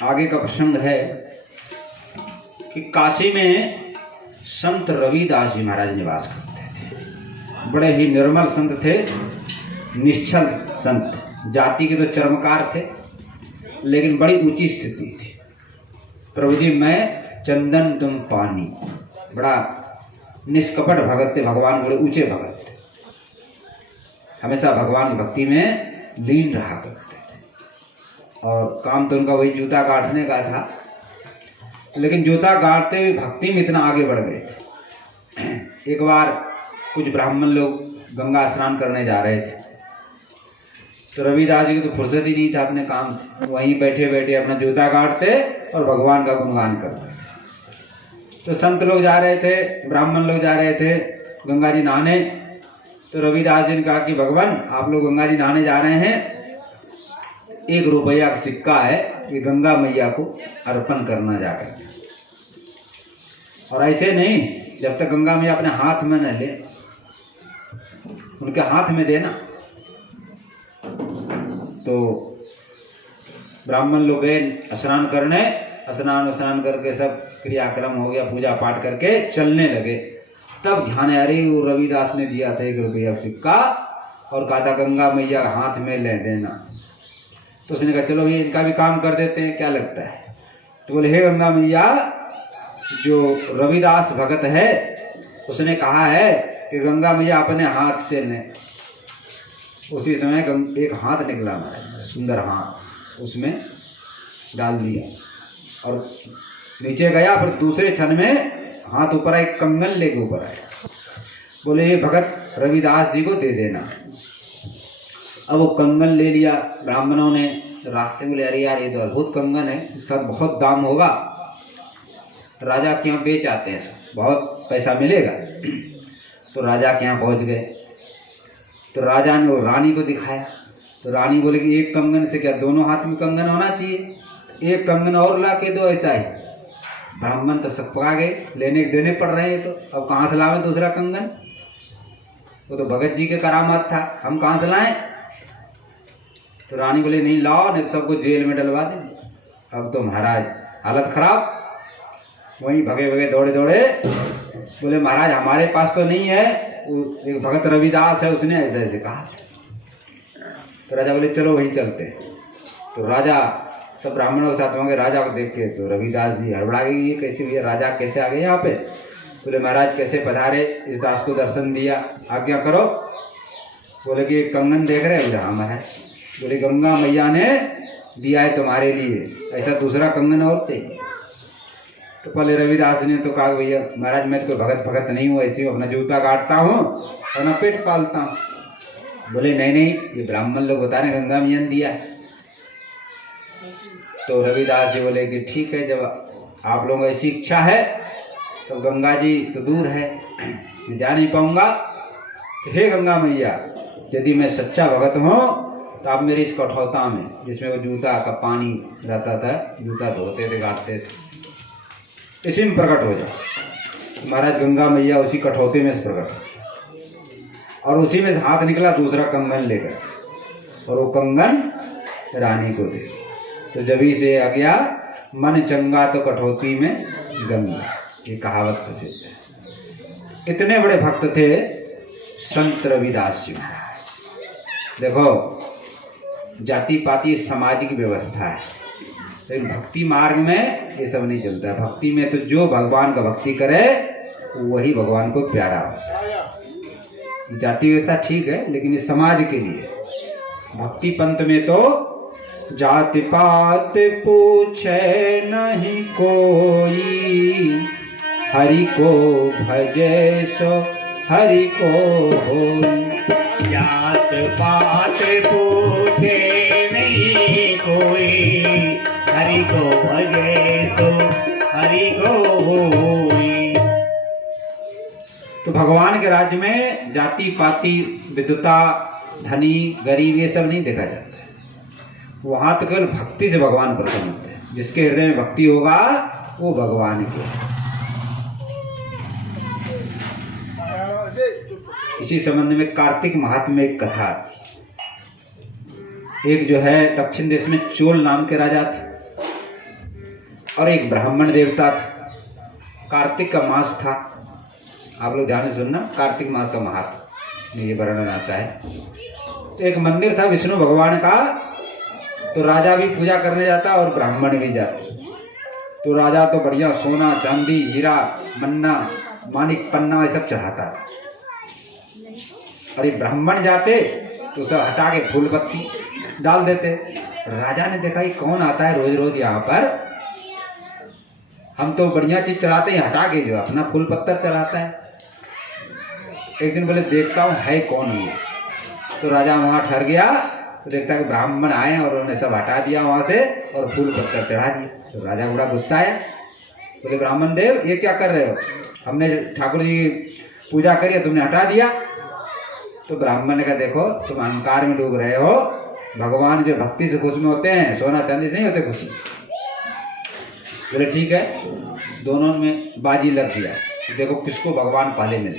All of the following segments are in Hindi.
आगे का प्रसंग है कि काशी में संत रविदास जी महाराज निवास करते थे। बड़े ही निर्मल संत थे, निश्चल संत, जाति के तो चर्मकार थे, लेकिन बड़ी ऊंची स्थिति थी। प्रभु जी मैं चंदन तुम पानी, बड़ा निष्कपट भगत थे भगवान, बड़े ऊंचे भगत थे, हमेशा भगवान की भक्ति में लीन रहा करते थे। और काम तो उनका वही जूता गाड़ने का था, लेकिन जूता गाड़ते हुए भक्ति में इतना आगे बढ़ गए थे। एक बार कुछ ब्राह्मण लोग गंगा स्नान करने जा रहे थे, तो रविदास जी को तो फुर्सत ही नहीं था अपने काम से, वहीं बैठे बैठे अपना जूता गाड़ते और भगवान का गुणगान करते। तो संत लोग जा रहे थे, ब्राह्मण लोग जा रहे थे गंगा जी नहाने, तो रविदास जी ने कहा कि भगवान आप लोग गंगा जी नहाने जा रहे हैं, 1 रुपया का सिक्का है, ये गंगा मैया को अर्पण करना जाकर, और ऐसे नहीं, जब तक गंगा मैया अपने हाथ में न ले, उनके हाथ में देना। तो ब्राह्मण लोग गए स्नान करने, स्नान करके सब क्रियाक्रम हो गया, पूजा पाठ करके चलने लगे। तब ध्यान आ रही, वो रविदास ने दिया था 1 रुपया सिक्का और कहा था गंगा मैया हाथ में ले देना। तो उसने कहा चलो ये इनका भी काम कर देते हैं, क्या लगता है। तो बोले हे गंगा मैया, जो रविदास भगत है उसने कहा है कि गंगा मैया अपने हाथ से लें। उसी समय एक हाथ निकला हमारा, सुंदर हाथ, उसमें डाल दिया और नीचे गया, फिर दूसरे क्षण में हाथ ऊपर आया, एक कंगन लेके ऊपर आया। बोले ये भगत रविदास जी को दे देना। अब वो कंगन ले लिया ब्राह्मणों ने, रास्ते में बोले अरे यार ये तो अद्भुत कंगन है, इसका बहुत दाम होगा, राजा के यहाँ बेच आते हैं, बहुत पैसा मिलेगा। तो राजा के यहाँ पहुँच गए, तो राजा ने वो रानी को दिखाया, तो रानी बोले कि एक कंगन से क्या, दोनों हाथ में कंगन होना चाहिए, एक कंगन और ला के दो ऐसा ही। ब्राह्मण तो सब पका गए, लेने देने पड़ रहे हैं, तो अब कहाँ से लावें दूसरा कंगन, वो तो भगत जी के करामात था, हम कहाँ से लाएं। तो रानी बोले नहीं लाओ, नहीं तो सबको जेल में डलवा दें। अब तो महाराज हालत खराब, वहीं भगे भगे दौड़े दौड़े, बोले महाराज हमारे पास तो नहीं है, एक भगत रविदास है उसने ऐसे ऐसे कहा। तो राजा बोले चलो वहीं चलते। तो राजा सब ब्राह्मणों के साथ होंगे, राजा को देख के तो रविदास जी हड़बड़ा गई, ये कैसे हुआ, राजा कैसे आ गए यहाँ पे। बोले महाराज कैसे पधारे, इस दास को दर्शन दिया, आज्ञा करो। बोले कि कंगन देख रहे हैं। बोले हाँ महाराज। बोले गंगा मैया ने दिया है तुम्हारे लिए, ऐसा दूसरा कंगन और चाहिए। तो पहले रविदास ने तो कहा भैया महाराज मैं तो भगत भगत नहीं हूँ, ऐसे अपना जूता काटता हूँ और अपना पेट पालता हूँ। बोले नहीं नहीं, ये ब्राह्मण लोग बता रहे गंगा मैया ने दिया है। तो रविदास जी बोले कि ठीक है, जब आप लोगों की ऐसी इच्छा है तो गंगा जी तो दूर है, मैं जा नहीं पाऊंगा, तो हे गंगा मैया यदि मैं सच्चा भगत हूँ तो आप मेरी इस कठौता में, जिसमें वो जूता का पानी रहता था, जूता धोते थे गाड़ते थे, इसी में प्रकट हो जाए। महाराज गंगा मैया उसी कठौते में से प्रकट, और उसी में से हाथ निकला दूसरा कंगन लेकर, और वो कंगन रानी को दे। तो जभी से आ गया मन चंगा तो कठौती में गंगा, ये कहावत प्रसिद्ध है। इतने बड़े भक्त थे संत रविदास जी महाराज। देखो जाति पाति सामाजिक व्यवस्था है, लेकिन भक्ति मार्ग में ये सब नहीं चलता है। भक्ति में तो जो भगवान का भक्ति करे वही भगवान को प्यारा हो। जाति व्यवस्था ठीक है, लेकिन ये समाज के लिए। भक्ति पंथ में तो जाति पात पूछे नहीं कोई, हरि को भजे सो हरि को होई। जात पात पूछे नहीं कोई, हरि को भजे सो हरि को होई। तो भगवान के राज्य में जाति पाति विद्वता धनी गरीब ये सब नहीं देखा जाता है। वहां तो केवल भक्ति से भगवान प्रसन्न होते हैं। जिसके हृदय में भक्ति होगा वो भगवान के। इसी संबंध में कार्तिक महात्म्य एक कथा थी। एक जो है दक्षिण देश में चोल नाम के राजा थे। और एक ब्राह्मण देवता था। कार्तिक का मास था, आप लोग ध्यान से सुनना, कार्तिक मास का महात्म ये वर्णन आता है। तो एक मंदिर था विष्णु भगवान का, तो राजा भी पूजा करने जाता और ब्राह्मण भी जाते। तो राजा तो बढ़िया सोना चांदी हीरा मन्ना मानिक पन्ना ये सब चढ़ाता, और ये ब्राह्मण जाते तो सब हटा के फूल पत्ती डाल देते। राजा ने देखा ये कौन आता है रोज रोज यहाँ पर, हम तो बढ़िया चीज चलाते हैं, हटा के जो अपना फूल पत्थर चलाता है। एक दिन बोले देखता हूँ है कौन ये। तो राजा वहां ठहर गया तो देखता कि ब्राह्मण आए और उन्होंने सब हटा दिया वहां से और फूल पत्थर चढ़ा दिए। तो राजा बड़ा गुस्सा आया, बोले ब्राह्मण देव ये क्या कर रहे हो, हमने ठाकुर जी पूजा करी तुमने हटा दिया। तो ब्राह्मण ने कहा देखो तुम अहंकार में डूब रहे हो, भगवान जो भक्ति से खुश में होते हैं, सोना चांदी से नहीं होते खुश। बोले ठीक है, दोनों में बाजी लग दिया, देखो किसको भगवान पहले मिले।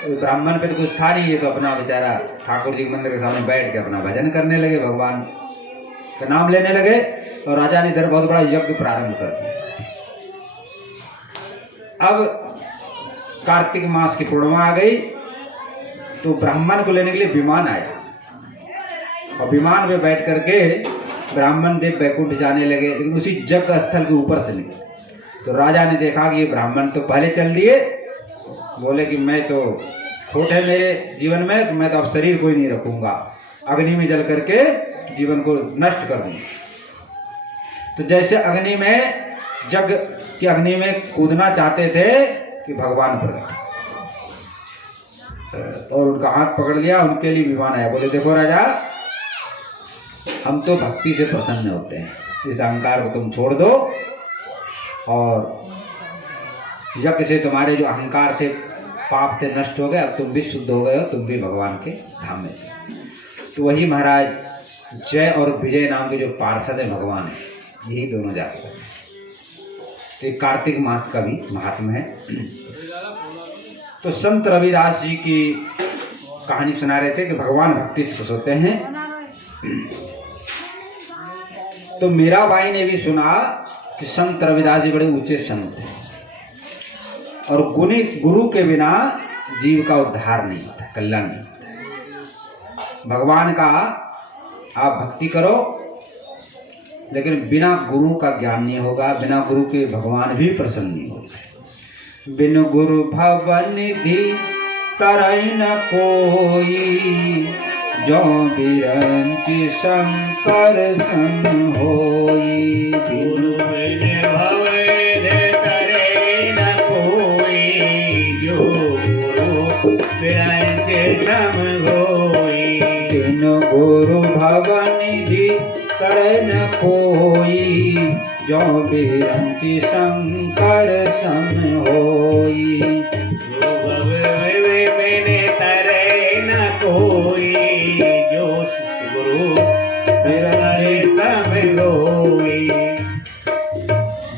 तो ब्राह्मण पे तो कुछ था नहीं, ये तो अपना बेचारा ठाकुर जी के मंदिर के सामने बैठ के अपना भजन करने लगे, भगवान का नाम लेने लगे। और राजा ने इधर बहुत बड़ा यज्ञ प्रारंभ कर दिया। अब कार्तिक मास की पूर्णिमा आ गई, तो ब्राह्मण को लेने के लिए विमान आया, और विमान पे बैठ करके ब्राह्मण देव बैकुंठ जाने लगे, लेकिन उसी यज्ञ स्थल के ऊपर से निकले। तो राजा ने देखा कि ये ब्राह्मण तो पहले चल दिए, बोले कि मैं तो छोट है मेरे जीवन में, तो मैं तो अब शरीर को ही नहीं रखूंगा, अग्नि में जल करके जीवन को नष्ट कर दूंगा। तो जैसे अग्नि में जग की अग्नि में कूदना चाहते थे कि भगवान प्रकट, और उनका हाथ पकड़ लिया, उनके लिए विमान आया। बोले देखो राजा, हम तो भक्ति से प्रसन्न होते हैं, इस अहंकार को तुम छोड़ दो, और यज्ञ से तुम्हारे जो अहंकार थे पाप थे नष्ट हो गए, अब तुम भी शुद्ध हो गए हो, तुम भी भगवान के धाम में। तो वही महाराज जय और विजय नाम के जो पार्षद है भगवान है, यही दोनों जाते हैं। तो एक कार्तिक मास का भी महात्मा है। तो संत रविदास जी की कहानी सुना रहे थे कि भगवान भक्ति से खुश होते हैं। तो मीराबाई ने भी सुना कि संत रविदास जी बड़े ऊंचे संत हैं, और गुरु के बिना जीव का उद्धार नहीं होता, कल्याण नहीं होता। भगवान का आप भक्ति करो, लेकिन बिना गुरु का ज्ञान नहीं होगा, बिना गुरु के भगवान भी प्रसन्न नहीं होते। बिन गुरु भवन निधि तरई न कोई, जो बिरंची शंकर सन होई। गुरु बिन भवन तरे न कोई, जो गुरु बिरंची सम होई। बिन गुरु भवन निधि तरई न कोई, जो बिरंची शंकर सन होई। कोई जो गुरु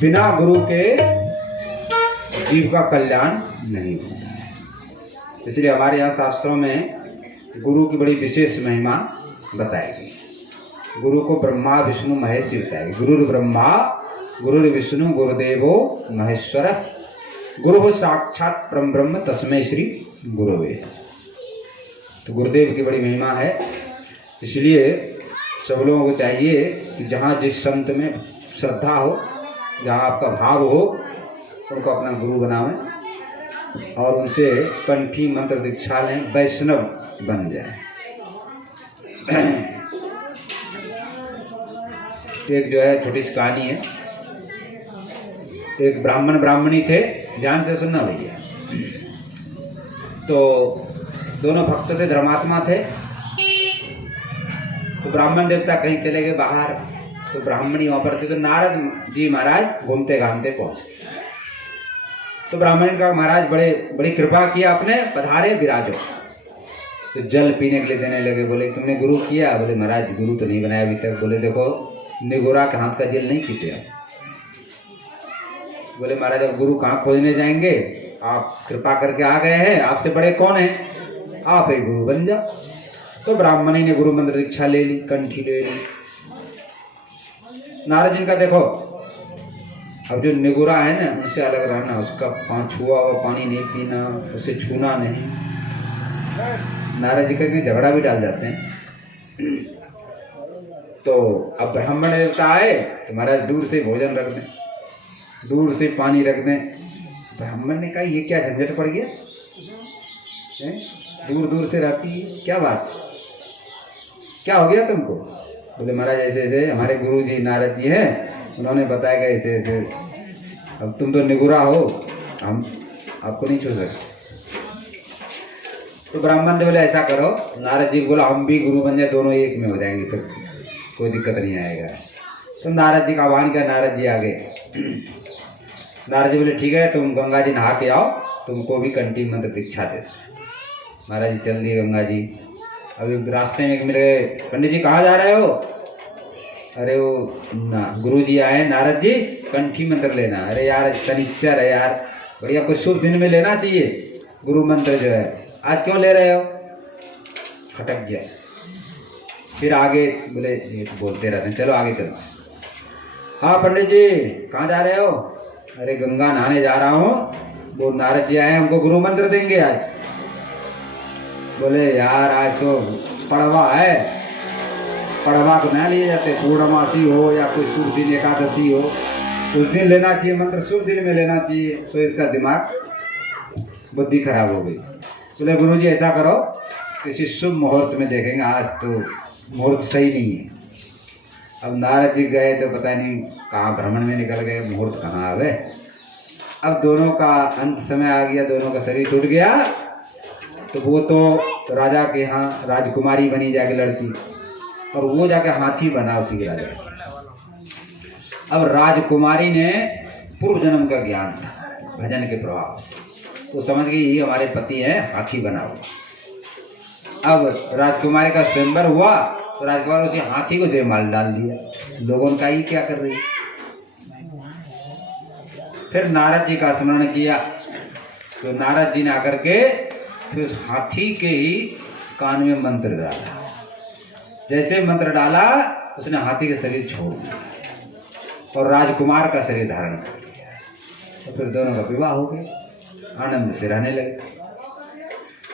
बिना गुरु के जीव का कल्याण नहीं होता। इसलिए हमारे यहाँ शास्त्रों में गुरु की बड़ी विशेष महिमा बताई गई। गुरु को ब्रह्मा विष्णु महेश ही बताया गया। गुरु ब्रह्मा गुरु विष्णु गुरुदेवो महेश्वर, गुरु साक्षात परम ब्रह्म तस्मै श्री गुरुवे। तो गुरुदेव की बड़ी महिमा है। इसलिए सब लोगों को चाहिए कि जहाँ जिस संत में श्रद्धा हो, जहाँ आपका भाव हो, उनको अपना गुरु बनावें और उनसे कंठी मंत्र दीक्षा लें, वैष्णव बन जाए। एक जो है छोटी सी कहानी है। एक ब्राह्मण ब्राह्मणी थे, ध्यान से सुनना भैया। तो दोनों भक्त थे, धर्मात्मा थे। तो ब्राह्मण देवता कहीं चले गए बाहर, तो ब्राह्मणी वहां पर थे। तो नारद जी महाराज घूमते घामते पहुंचे। तो ब्राह्मण का महाराज बड़ी कृपा किया, अपने पधारे विराजो। तो जल पीने के लिए देने लगे। बोले तुमने गुरु किया? बोले महाराज गुरु तो नहीं बनाया अभी तक। बोले देखो निगोरा के हाथ का जल नहीं पीते आप। बोले महाराज अब गुरु कहाँ खोजने जाएंगे, आप कृपा करके आ गए हैं, आपसे बड़े कौन हैं, आप ही गुरु बन जाओ। तो ब्राह्मणी ने गुरु मंत्र दीक्षा ले ली, कंठी ले ली। नारद जी का देखो, अब जो निगुरा है ना उनसे अलग रहना, उसका छुआ हुआ पानी नहीं पीना, उसे छूना नहीं। नारद जी का झगड़ा भी डाल जाते हैं। तो अब ब्राह्मण देवता आए तो महाराज दूर से भोजन रख दें, दूर से पानी रख दें। ब्राह्मण ने कहा ये क्या झंझट पड़ गया, दूर दूर से रहती है, क्या बात, क्या हो गया तुमको? बोले महाराज ऐसे ऐसे हमारे गुरु जी नारद जी हैं, उन्होंने बताया कि ऐसे ऐसे, अब तुम तो निगुरा हो, हम आपको नहीं छू सकते। तो ब्राह्मण ने बोले ऐसा करो, नारद जी बोला हम भी गुरु बन जाए, दोनों एक में हो जाएंगे, फिर कोई दिक्कत नहीं आएगा। तो नारद जी का आह्वान किया, नारद जी आ गए। नारद जी बोले ठीक है, तुम गंगा जी नहा के आओ, तुमको भी कंठी मंत्र दीक्षा दे। महाराज जी चल दिए गंगा जी। अभी रास्ते में मिल गए, पंडित जी कहाँ जा रहे हो? अरे वो गुरु जी आए नारद जी, कंठी मंत्र लेना। अरे यार शनिचर है यार, बढ़िया कुछ शुभ दिन में लेना चाहिए गुरु मंत्र जो है, आज क्यों ले रहे हो? खटक गया। फिर आगे बोले ये तो बोलते रहते हैं, चलो आगे चलो। हाँ पंडित जी कहाँ जा रहे हो? अरे गंगा नहाने जा रहा हूँ, वो नारद जी आए हमको गुरु मंत्र देंगे आज। बोले यार आज तो पड़वा है, पड़वा को ना लिए जाते, पूर्णमासी हो या कोई शुभ दिन एकादशी हो उस दिन लेना चाहिए मंत्र, शुभ दिन में लेना चाहिए। तो इसका दिमाग बुद्धि खराब हो गई। बोले गुरु जी ऐसा करो, किसी शुभ मुहूर्त में देखेंगे, आज तो मुहूर्त सही नहीं है। अब नारद जी गए तो पता नहीं कहाँ भ्रमण में निकल गए, मुहूर्त कहाँ आ गए। अब दोनों का अंत समय आ गया, दोनों का शरीर टूट गया। तो वो तो राजा के यहाँ राजकुमारी बनी जाके लड़की, और वो जाके हाथी बना उसी के राजा। अब राजकुमारी ने पूर्व जन्म का ज्ञान था भजन के प्रभाव से, तो समझ गई ये हमारे पति हैं, हाथी बना हुआ। अब राजकुमारी का स्वयंवर हुआ तो राजकुमार उसी हाथी को जयमाल डाल दिया। लोगों का ये क्या कर रही। फिर नारद जी का स्मरण किया, तो नारद जी ने आकर के फिर उस हाथी के ही कान में मंत्र डाला। जैसे मंत्र डाला उसने हाथी का शरीर छोड़ दिया और राजकुमार का शरीर धारण कर लिया। तो फिर दोनों का विवाह हो गया, आनंद से रहने लगे।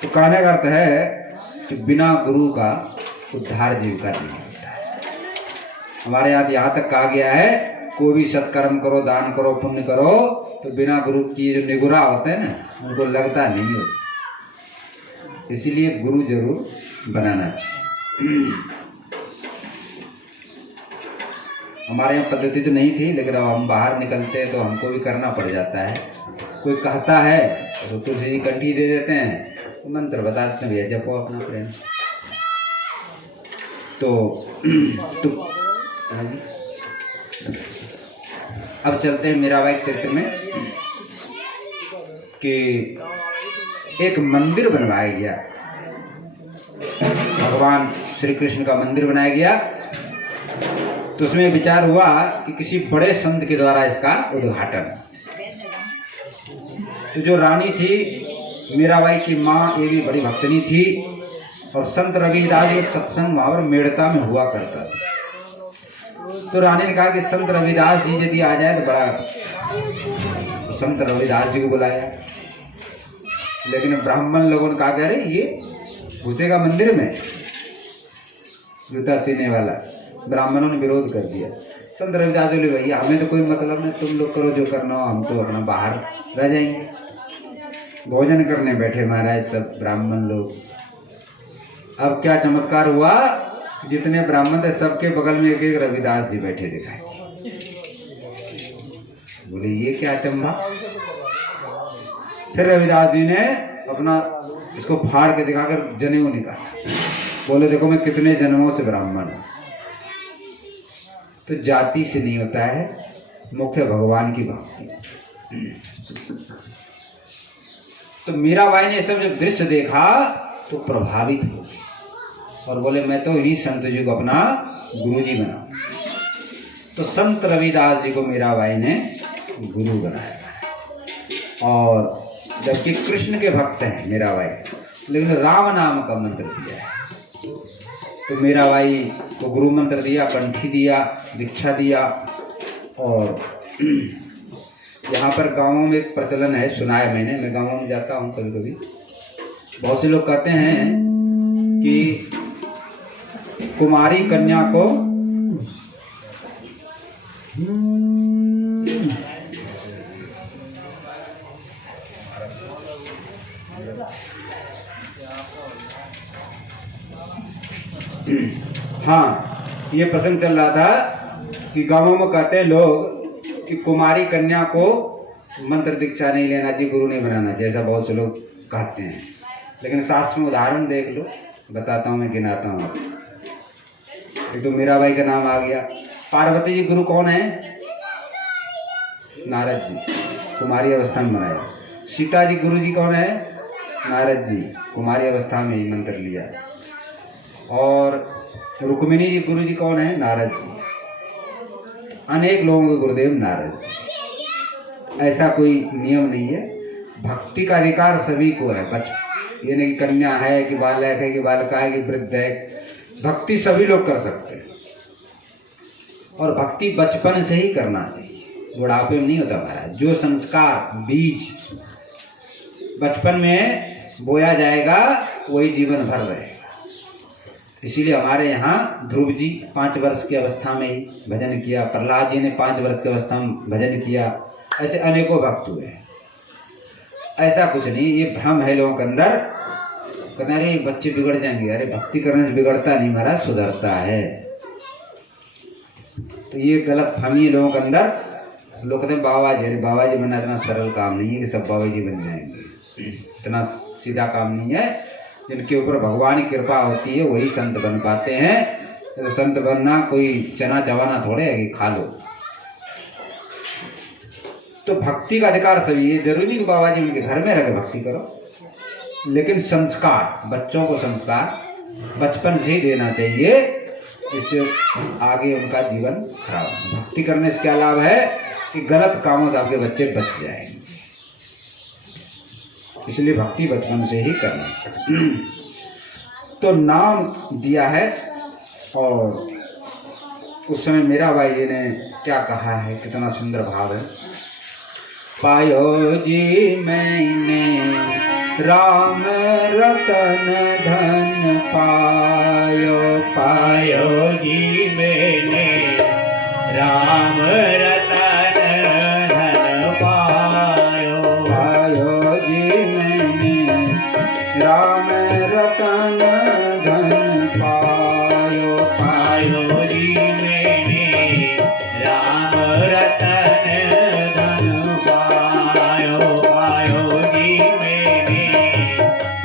तो कहने का अर्थ है कि बिना गुरु का उद्धार जीविका नहीं होता है। हमारे यहाँ तक कहा गया है कोई भी सत्कर्म करो, दान करो, पुण्य करो, तो बिना गुरु की जो निगुरा होते हैं ना उनको लगता नहीं है। इसीलिए गुरु जरूर बनाना चाहिए। हमारे यहाँ पद्धति तो नहीं थी, लेकिन अब हम बाहर निकलते हैं तो हमको भी करना पड़ जाता है। कोई कहता है तो तुलसी जी कंठी दे देते हैं, तो मंत्र बता देते हैं, भैया जपो अपना प्रेम। तो अब चलते हैं मीराबाई चरित्र में कि एक मंदिर बनवाया गया, भगवान श्री कृष्ण का मंदिर बनाया गया। तो उसमें विचार हुआ कि किसी बड़े संत के द्वारा इसका उद्घाटन। तो जो रानी थी मीराबाई की माँ, ये भी बड़ी भक्तनी थी, और संत रविदास जो सत्संग वहाँ पर मेड़ता में हुआ करता था। तो रानी ने कहा कि संत रविदास जी यदि आ जाए तो बड़ा। तो संत रविदास जी को बुलाया, लेकिन ब्राह्मण लोगों ने कहा कि अरे ये घुसेगा मंदिर में, जूता सीने वाला। ब्राह्मणों ने विरोध कर दिया। संत रविदास बोले भैया हमें तो कोई मतलब नहीं, तुम लोग करो जो करना हो, हम तो अपना बाहर रह जाएंगे। भोजन करने बैठे महाराज सब ब्राह्मण लोग। अब क्या चमत्कार हुआ, जितने ब्राह्मण थे सबके बगल में एक एक रविदास जी बैठे दिखाई। बोले ये क्या अचंभा। फिर रविदास जी ने अपना इसको फाड़ के दिखाकर जनेऊ निकाला। बोले देखो मैं कितने जन्मों से ब्राह्मण हूं। तो जाति से नहीं होता है, मुख्य भगवान की भक्ति। तो मीराबाई ने सब जब दृश्य देखा तो प्रभावित हो गई और बोले मैं तो इन्हीं संत जी को अपना गुरु जी बनाऊं। तो संत रविदास जी को मीराबाई ने गुरु बनाया। और जबकि कृष्ण के भक्त हैं मीराबाई, लेकिन राम नाम का मंत्र दिया है। तो मीराबाई को गुरु मंत्र दिया, कंठी दिया, दीक्षा दिया। और यहाँ पर गाँवों में एक प्रचलन है, सुना है मैंने, मैं गाँवों में जाता हूँ कभी कभी। बहुत से लोग कहते हैं कि कुमारी कन्या को हाँ, ये प्रसंग चल रहा था कि गाँवों में कहते हैं लोग कि कुमारी कन्या को मंत्र दीक्षा नहीं लेना चाहिए, गुरु नहीं बनाना चाहिए, ऐसा बहुत से लोग कहते हैं। लेकिन शास्त्र में उदाहरण देख लो, बताता हूँ मैं, गिनाता हूँ। एक तो मीराबाई का नाम आ गया। पार्वती जी गुरु कौन है? नारद जी, कुमारी अवस्था में बनाया। सीता जी गुरु जी कौन है? नारद जी, कुमारी अवस्था में ही मंत्र लिया। और रुक्मिणी जी गुरु जी कौन है? नारद जी। अनेक लोगों के गुरुदेव नारद जी। ऐसा कोई नियम नहीं है, भक्ति का अधिकार सभी को है। ये नहीं कि कन्या है कि बालक है कि बालिका है कि वृद्ध है, भक्ति सभी लोग कर सकते हैं। और भक्ति बचपन से ही करना चाहिए, बुढ़ापे में नहीं होता महाराज। जो संस्कार बीज बचपन में बोया जाएगा वही जीवन भर रहेगा। इसीलिए हमारे यहाँ ध्रुव जी 5 वर्ष की अवस्था में ही भजन किया, प्रहलाद जी ने 5 वर्ष की अवस्था में भजन किया, ऐसे अनेकों भक्त हुए हैं। ऐसा कुछ नहीं, ये भ्रम है लोगों के अंदर। कहते हैं अरे बच्चे बिगड़ जाएंगे, अरे भक्ति करने से बिगड़ता नहीं महाराज, सुधरता है। तो ये गलत फहमी है लोगों के अंदर। लोग कहते हैं बाबा जी, अरे बाबा जी बनना इतना सरल काम नहीं है कि सब बाबा जी बन जाएंगे, इतना सीधा काम नहीं है। जिनके ऊपर भगवान की कृपा होती है वही संत बन पाते हैं। तो संत बनना कोई चना चबाना थोड़े है कि खा लो। तो भक्ति का अधिकार सभी है, जरूरी नहीं बाबा जी उनके घर में रह के भक्ति करो। लेकिन संस्कार, बच्चों को संस्कार बचपन से ही देना चाहिए, जिससे आगे उनका जीवन खराब। भक्ति करने से क्या लाभ है कि गलत कामों से आपके बच्चे बच जाएंगे। इसलिए भक्ति बचपन से ही करना। तो नाम दिया है। और उस समय मीराबाई जी ने क्या कहा है, कितना सुंदर भाव है। पायो जी मैंने राम रतन धन पायो, पायो जी मैंने राम रतन धन पायो। पायो जी मैंने राम रतन धन पायो। पायो जी मैंने राम रतन धन पायो। पायो जी मैंने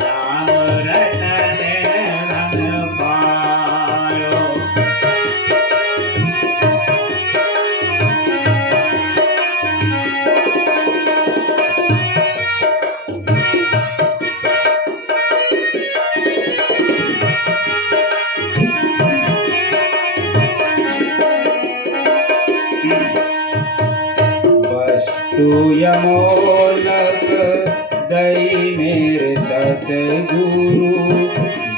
राम रतन धन पायो। वस्तु यमोलक दई मेरे सतगुरु,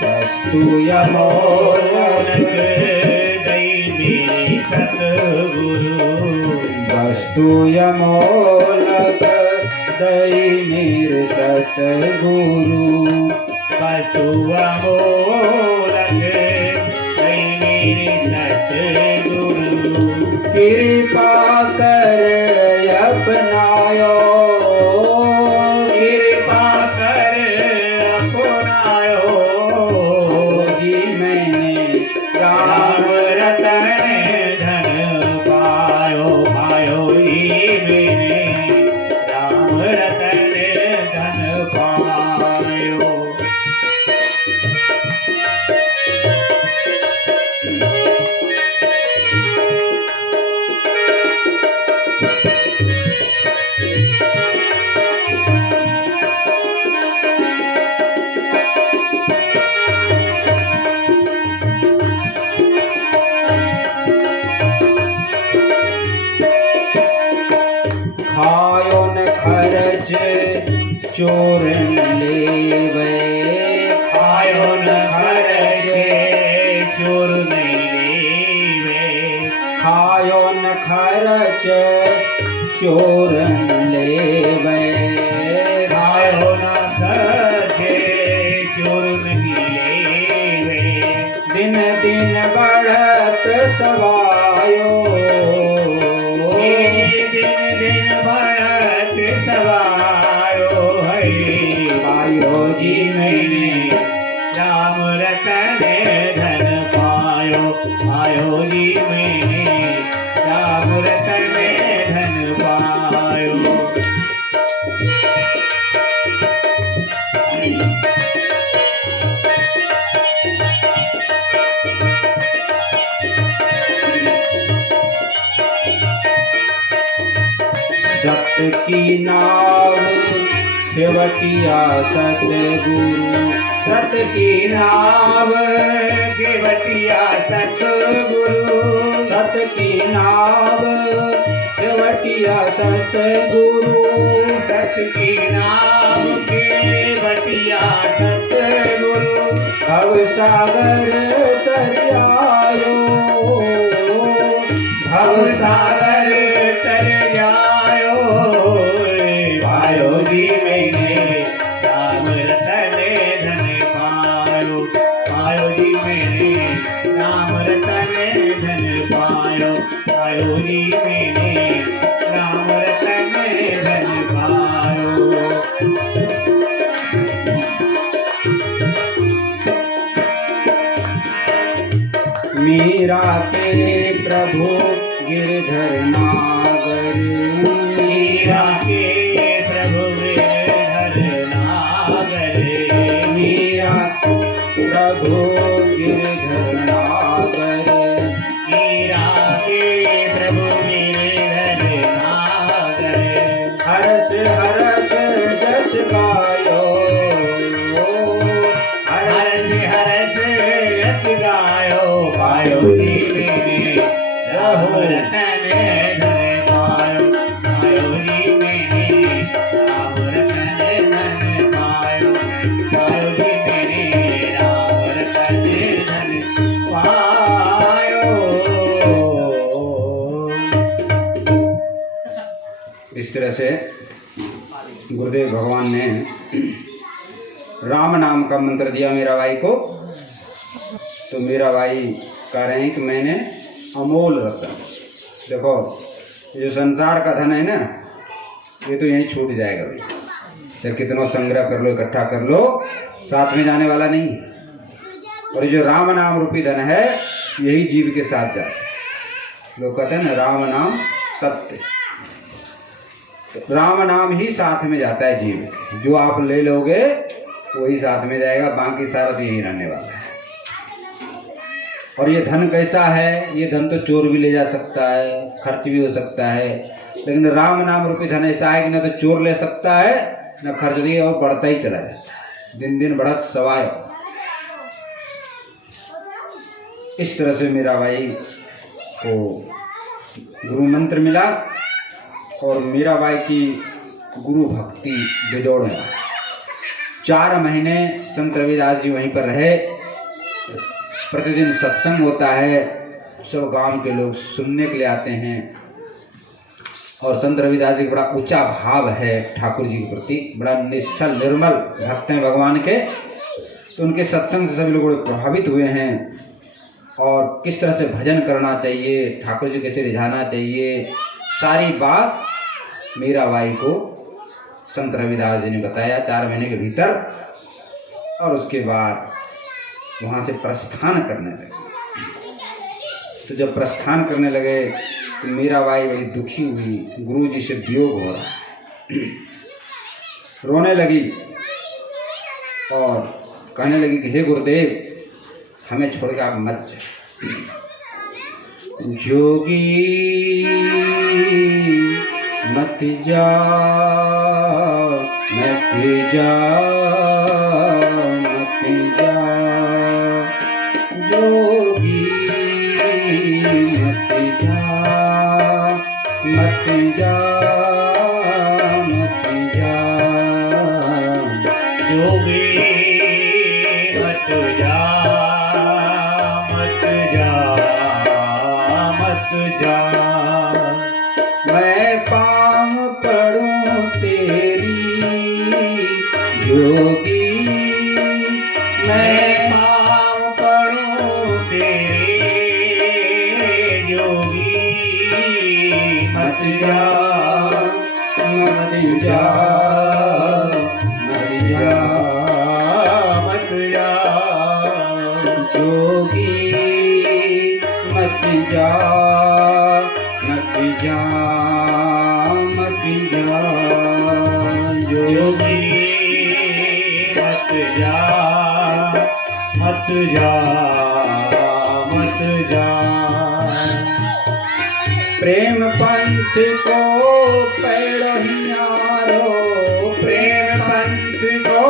वस्तु यमोलक दई मेरे सतगुरु। वस्तु यमोलक दई मेरे सतगुरु। वस्तु अमोलक दई मेरे सतगुरु। कृपा कर अपनायो, कृपा कर अपनायो। जी मैंने राम रतन धन पायो। पायो जी मैंने राम रतन धन पायो। खायो न खर्च चोर न लेवे, खायो न खर्च खरच चोरन लेवे। खायो ना सके चोर नहीं लेवे। दिन दिन बढ़त सवायो, दिन दिन बढ़त सवायो है। पायो जी मैंने राम रतन धन पायो। पायो जी मैंने राम रतन धन पायो। सत्य की नाव सेवकिया सतगुरु। सत की नाव केवटिया सतगुरु। सत्य की नाव सेवकिया सतगुरु। सत की नाव केवटिया सतगुरु। भव सागर तरियायो, भव सागर तर जायो। पायो जी मैंने राम रतन धन पायो। पायो जी मैंने राम रतन धन पायो। पायो जी मैंने राम रतन धन पायो। मीरा के प्रभु गिरधर नागर। मीरा के प्रभु गिरधर नागर। मीरा प्रभु गिरधर नागर। मीरा के प्रभु गिरधर नागर। हरस हरस जस गायो, हरस हरस यश गायो। पायो जी मैंने राम रतन धन पायो। पायो जी मैंने राम रतन धन पायो। पायो जी मैंने राम रतन धन पायो। इस तरह से गुरुदेव भगवान ने राम नाम का मंत्र दिया मीराबाई को। तो मीराबाई कह रहे हैं कि मैंने अमोल रतन, देखो ये जो संसार का धन है ना, ये तो यहीं छूट जाएगा भाई। चाहे कितना संग्रह कर लो, इकट्ठा कर लो, साथ में जाने वाला नहीं। और ये जो राम नाम रूपी धन है, यही जीव के साथ जाता है। लोग कहते हैं ना राम नाम सत्य, तो राम नाम ही साथ में जाता है जीव के। जो आप ले लोगे वही साथ में जाएगा, बाकी सारा तो यही रहने वाला है। और ये धन कैसा है? ये धन तो चोर भी ले जा सकता है, खर्च भी हो सकता है, लेकिन राम नाम रूपी धन ऐसा है कि न तो चोर ले सकता है न खर्च भी, और बढ़ता ही चला जाता है, दिन दिन बढ़त सवाय। इस तरह से मीराबाई को गुरु मंत्र मिला और मीराबाई की गुरु भक्ति बेजोड़ है। 4 महीने संत रविदास जी वहीं पर रहे। प्रतिदिन सत्संग होता है, सब गांव के लोग सुनने के लिए आते हैं। और संत रविदास जी का बड़ा ऊंचा भाव है ठाकुर जी के प्रति, बड़ा निश्चल निर्मल भक्त हैं भगवान के। तो उनके सत्संग से सभी लोग बड़े प्रभावित हुए हैं। और किस तरह से भजन करना चाहिए, ठाकुर जी कैसे रिझाना चाहिए, सारी बात मीराबाई को संत रविदास जी ने बताया 4 महीने के भीतर। और उसके बाद वहाँ से प्रस्थान करने लगे। तो जब प्रस्थान करने लगे तो मीराबाई बड़ी दुखी हुई, गुरु जी से वियोग हो रहा है, रोने लगी और कहने लगी कि हे गुरुदेव, हमें छोड़ के आप मत जाओ। जोगी मत जा, मत जा, मत जा, जोगी मत जा, मत जा, मत जा, जोगी मत जा, मत जा, मत जा। जा मत जा मत जा मत जा जोगी मत जा मत जा मत जा योगी मत जा मत जा मत जा प्रेम पंथ को पेड़ियारो प्रेम पंथ को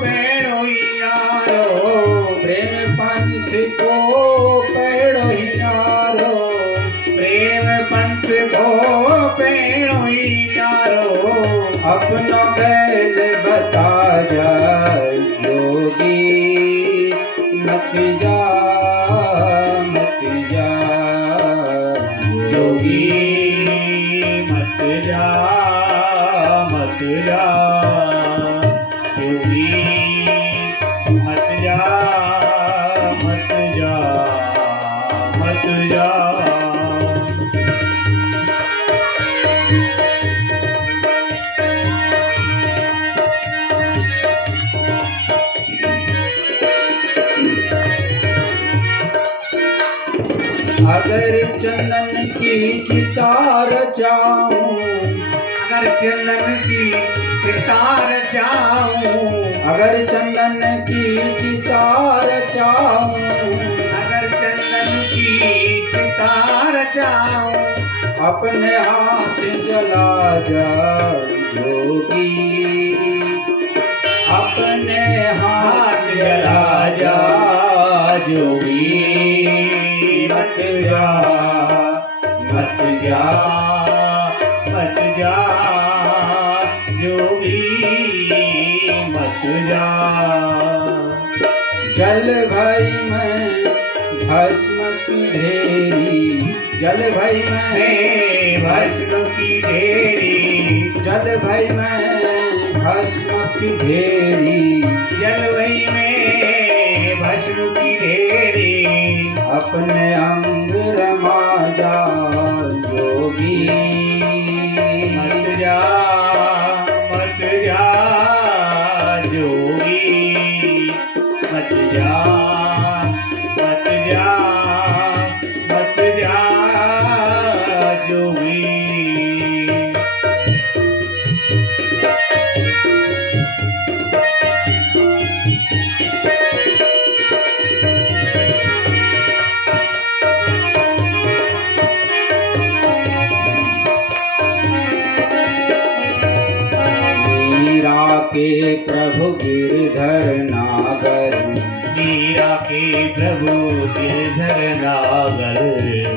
पेड़ियारो प्रेम पंथ को पेड़ियारो प्रेम पंथ को पेड़ियारो अपनो गैल बता जा योगी मत जा मत जा योगी मत जा मत जा योगी मत जा मत जा मत जा अगर चंदन की चितार जाऊं अगर चंदन की सितार जाऊं अगर चंदन की चितार जाऊं अगर चंदन की सितार जाऊं अपने हाथ जला जा योगी अपने हाथ जला जा जोगी मत जा मत जा मत जा जोगी मत जा जल भई में भस्म की ढेरी जल भई में भस्म की ढेरी जल भई में भस्म की ढेरी जलवई में भस्म की ढेरी अपने अंग रमा जा योगी मत जा मत जा जोगी मत जा मत जा मत जा जोगी के प्रभु गिरधर नागर मीरा के प्रभु गिरधर नागर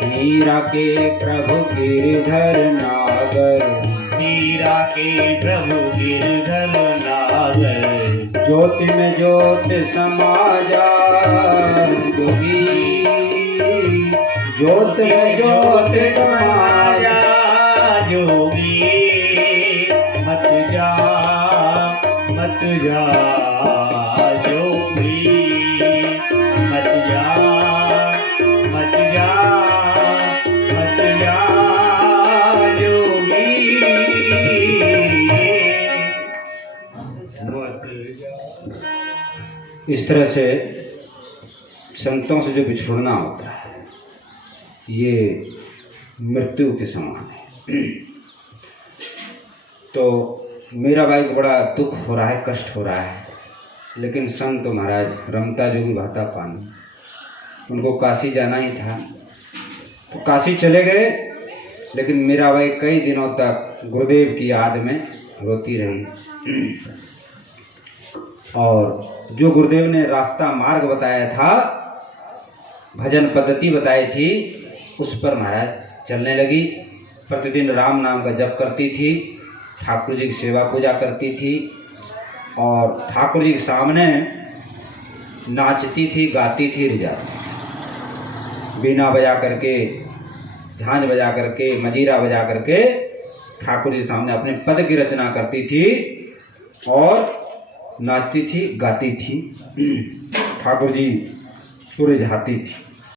मीरा के प्रभु गिरधर नागर मीरा के प्रभु गिरधर नागर ज्योति में ज्योत समा जा जोगी ज्योति में ज्योत समा जा जोगी मत जा मत जा जोगी मत जा मत जा मत जा जोगी इस तरह से संतों से जो बिछुड़ना होता है ये मृत्यु के समान है। तो मीराबाई को बड़ा दुख हो रहा है, कष्ट हो रहा है, लेकिन संत तो महाराज रमता जोगी भाता पानी, उनको काशी जाना ही था तो काशी चले गए। लेकिन मीराबाई कई दिनों तक गुरुदेव की याद में रोती रही और जो गुरुदेव ने रास्ता मार्ग बताया था, भजन पद्धति बताई थी, उस पर महाराज चलने लगी। प्रतिदिन राम नाम का जप करती थी, ठाकुर जी की सेवा पूजा करती थी और ठाकुर जी के सामने नाचती थी, गाती थी, रिझाती, बीना बजा करके, झांझ बजा करके, मजीरा बजा करके ठाकुर जी के सामने अपने पद की रचना करती थी और नाचती थी, गाती थी, ठाकुर जी को रिझाती थी।